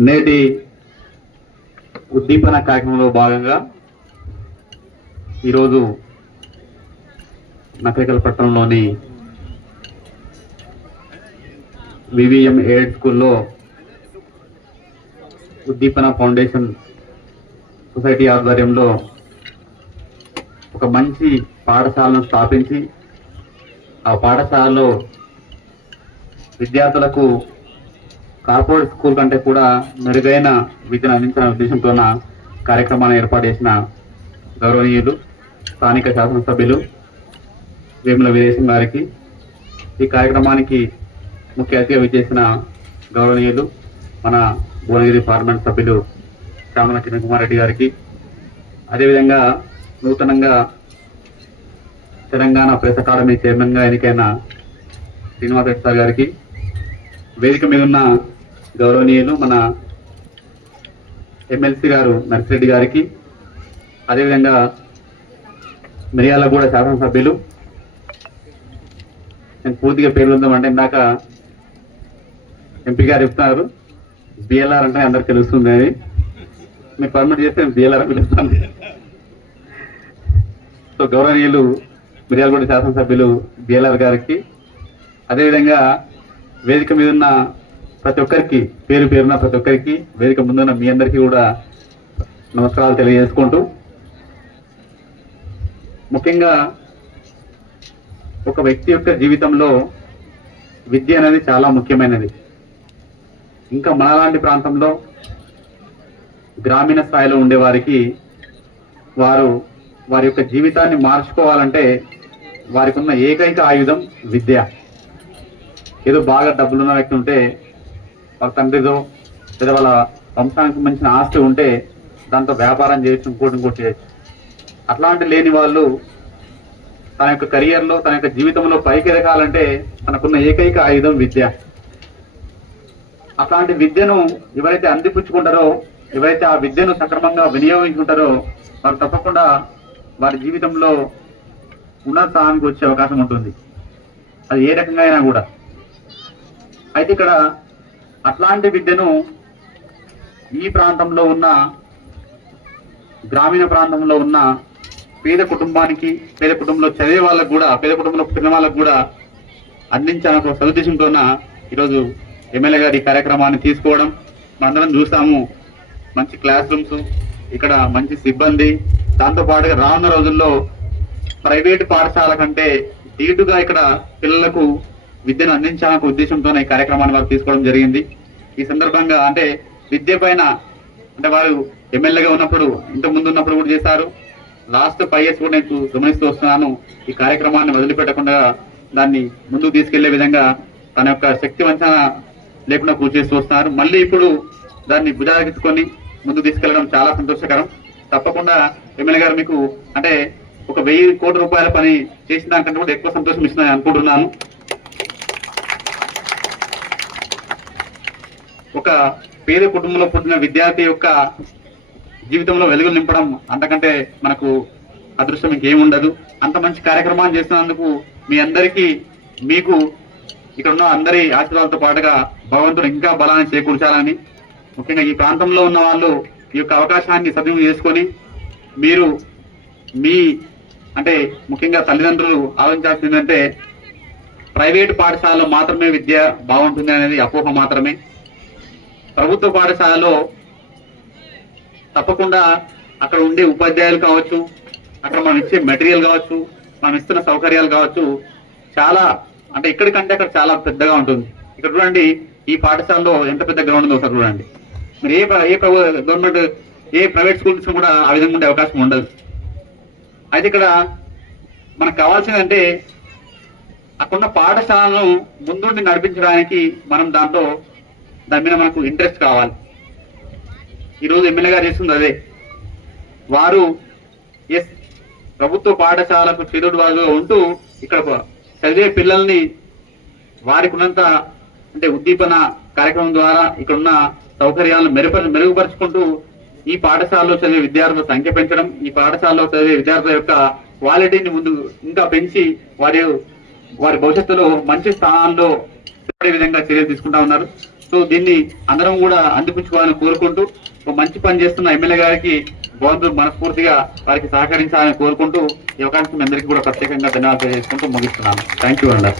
నేటి ఉద్దీపన కార్యక్రమంలో భాగంగా ఈరోజు నకరికల్ పట్టణంలోని వివిఎం ఎయిడ్ స్కూల్లో ఉద్దీపన ఫౌండేషన్ సొసైటీ ఆధ్వర్యంలో ఒక మంచి పాఠశాలను స్థాపించి ఆ పాఠశాలలో విద్యార్థులకు కార్పొరేట్ స్కూల్ కంటే కూడా మెరుగైన విద్యను అందించాలనే ఉద్దేశంతో కార్యక్రమాన్ని ఏర్పాటు చేసిన గౌరవనీయులు స్థానిక శాసనసభ్యులు వేముల వీరేశం గారికి, ఈ కార్యక్రమానికి ముఖ్య అతిథిగా విచ్చేసిన గౌరవనీయులు మన భువనగిరి పార్లమెంట్ సభ్యులు చామల కిరణ్ కుమార్ రెడ్డి గారికి, అదేవిధంగా నూతనంగా తెలంగాణ ప్రెస్ అకాడమీ చైర్మన్గా ఎన్నికైన శ్రీనివాస్ రెడ్డి సార్ గారికి, వేదిక మీద ఉన్న గౌరవనీయులు మన ఎమ్మెల్సీ గారు నర్సిరెడ్డి గారికి, అదేవిధంగా మిర్యాలగూడ శాసనసభ్యులు, నేను పూర్తిగా పేర్లు ఉందామంటే ఇందాక ఎంపీ గారు చెప్తున్నారు బిఎల్ఆర్ అంటే అందరికి తెలుస్తుంది అని, మీరు పర్మిట్ చేస్తే బిఎల్ఆర్ పిలుస్తాను. సో గౌరవనీయులు మిర్యాలగూడ శాసనసభ్యులు బిఎల్ఆర్ గారికి, అదేవిధంగా వేదిక మీద ఉన్న ప్రతి ఒక్కరికి పేరు పేరున ప్రతి ఒక్కరికి వేదిక ముందున్న మీ అందరికీ కూడా నమస్కారాలు తెలియజేసుకుంటూ, ముఖ్యంగా ఒక వ్యక్తి యొక్క జీవితంలో విద్య అనేది చాలా ముఖ్యమైనది. ఇంకా మనలాంటి ప్రాంతంలో గ్రామీణ స్థాయిలో ఉండేవారికి వారి యొక్క జీవితాన్ని మార్చుకోవాలంటే వారికి ఉన్న ఏకైక ఆయుధం విద్య. ఏదో బాగా డబ్బులున్న వ్యక్తి ఉంటే వాళ్ళ తండ్రిదో లేదా వాళ్ళ వంశానికి సంబంధించిన ఆస్తి ఉంటే దాంతో వ్యాపారం చేయొచ్చు, ఇంకోటి చేయొచ్చు. అట్లాంటి లేని వాళ్ళు తన యొక్క కెరియర్లో తన యొక్క జీవితంలో పైకి ఎదగాలంటే తనకున్న ఏకైక ఆయుధం విద్య. అట్లాంటి విద్యను ఎవరైతే అందిపుచ్చుకుంటారో, ఎవరైతే ఆ విద్యను సక్రమంగా వినియోగించుకుంటారో వారు తప్పకుండా వారి జీవితంలో ఉన్నత స్థానానికి వచ్చే అవకాశం ఉంటుంది, అది ఏ రకంగా అయినా కూడా. అయితే ఇక్కడ అట్లాంటి విద్యను ఈ ప్రాంతంలో ఉన్న గ్రామీణ ప్రాంతంలో ఉన్న పేద కుటుంబంలో చదివే వాళ్ళకు కూడా, పేద కుటుంబంలో పుట్టిన వాళ్ళకు కూడా అందించాలన్న సదుద్దేశంతో ఈరోజు ఎమ్మెల్యే గారి కార్యక్రమాన్ని తీసుకోవడం మనందరం చూస్తాము. మంచి క్లాస్ రూమ్స్, ఇక్కడ మంచి సిబ్బంది, దాంతో పాటుగా రానున్న రోజుల్లో ప్రైవేటు పాఠశాల కంటే ధీటుగా ఇక్కడ పిల్లలకు విద్యను అందించాలనే ఉద్దేశంతో ఈ కార్యక్రమాన్ని వారు తీసుకోవడం జరిగింది. ఈ సందర్భంగా అంటే విద్య పైన అంటే వారు ఎమ్మెల్యేగా ఉన్నప్పుడు, ఇంతకు ముందు ఉన్నప్పుడు కూడా చేశారు. లాస్ట్ 5 years కూడా నేను గమనిస్తూ వస్తున్నాను. ఈ కార్యక్రమాన్ని వదిలిపెట్టకుండా దాన్ని ముందుకు తీసుకెళ్లే విధంగా తన యొక్క శక్తి వంచన లేకుండా కృషి చేస్తూ వస్తున్నారు. మళ్ళీ ఇప్పుడు దాన్ని భుజాలెత్తుకొని ముందుకు తీసుకెళ్లడం చాలా సంతోషకరం. తప్పకుండా ఎమ్మెల్యే గారు మీకు అంటే ఒక 1000 కోట్ల రూపాయల పని చేసిన దానికంటే కూడా ఎక్కువ సంతోషం ఇస్తున్నాను అనుకుంటున్నాను. ఒక పేద కుటుంబంలో పుట్టిన విద్యార్థి యొక్క జీవితంలో వెలుగులు నింపడం అంతకంటే మనకు అదృష్టం ఇంకేముండదు. అంత మంచి కార్యక్రమాన్ని చేస్తున్నందుకు మీ అందరికీ, మీకు ఇక్కడ ఉన్న అందరి ఆశీర్వాదాలతో పాటుగా భగవంతుడు ఇంకా బలాన్ని చేకూర్చాలని, ముఖ్యంగా ఈ ప్రాంతంలో ఉన్న వాళ్ళు ఈ యొక్క అవకాశాన్ని సద్వినియోగం చేసుకొని మీరు మీ అంటే ముఖ్యంగా తల్లిదండ్రులు ఆలోచించాల్సింది ఏంటంటే ప్రైవేటు పాఠశాలలో మాత్రమే విద్య బాగుంటుంది అనేది అపోహ మాత్రమే. ప్రభుత్వ పాఠశాలలో తప్పకుండా అక్కడ ఉండే ఉపాధ్యాయులు కావచ్చు, అక్కడ మనం ఇచ్చే మెటీరియల్ కావచ్చు, మనం ఇస్తున్న సౌకర్యాలు కావచ్చు, చాలా అంటే ఇక్కడికంటే అక్కడ చాలా పెద్దగా ఉంటుంది. ఇక్కడ చూడండి, ఈ పాఠశాలలో ఎంత పెద్ద గ్రౌండ్ ఉందో ఒకసారి చూడండి. మీరు గవర్నమెంట్ ఏ ప్రైవేట్ స్కూల్స్ కూడా ఆ విధంగా ఉండే అవకాశం ఉండదు. అయితే ఇక్కడ మనకు కావాల్సిందంటే అక్కడున్న పాఠశాలను ముందుండి నడిపించడానికి మనం దాని మీద మనకు ఇంట్రెస్ట్ కావాలి. ఈరోజు ఎమ్మెల్యే గారు చేస్తుంది అదే. వారు ప్రభుత్వ పాఠశాలకు చేరుడు వాళ్ళు ఉంటూ ఇక్కడ చదివే పిల్లల్ని వారికి ఉన్నంత అంటే ఉద్దీపన కార్యక్రమం ద్వారా ఇక్కడ ఉన్న సౌకర్యాలను మెరుగుపరుచుకుంటూ ఈ పాఠశాలలో చదివే విద్యార్థుల సంఖ్య పెంచడం, ఈ పాఠశాలలో చదివే విద్యార్థుల యొక్క క్వాలిటీని ముందు ఇంకా పెంచి వారి భవిష్యత్తులో మంచి స్థానాల్లో విధంగా చర్యలు తీసుకుంటా ఉన్నారు. సో దీన్ని అందరం కూడా అందిపుచ్చుకోవాలని కోరుకుంటూ ఒక మంచి పని చేస్తున్న ఎమ్మెల్యే గారికి గవర్నర్ మనస్ఫూర్తిగా వారికి సహకరించాలని కోరుకుంటూ ఈ అవకాశం అందరికీ కూడా ప్రత్యేకంగా ధన్యవాదాలు చేసుకుంటూ ముగిస్తున్నాను. థ్యాంక్ యూ అండి.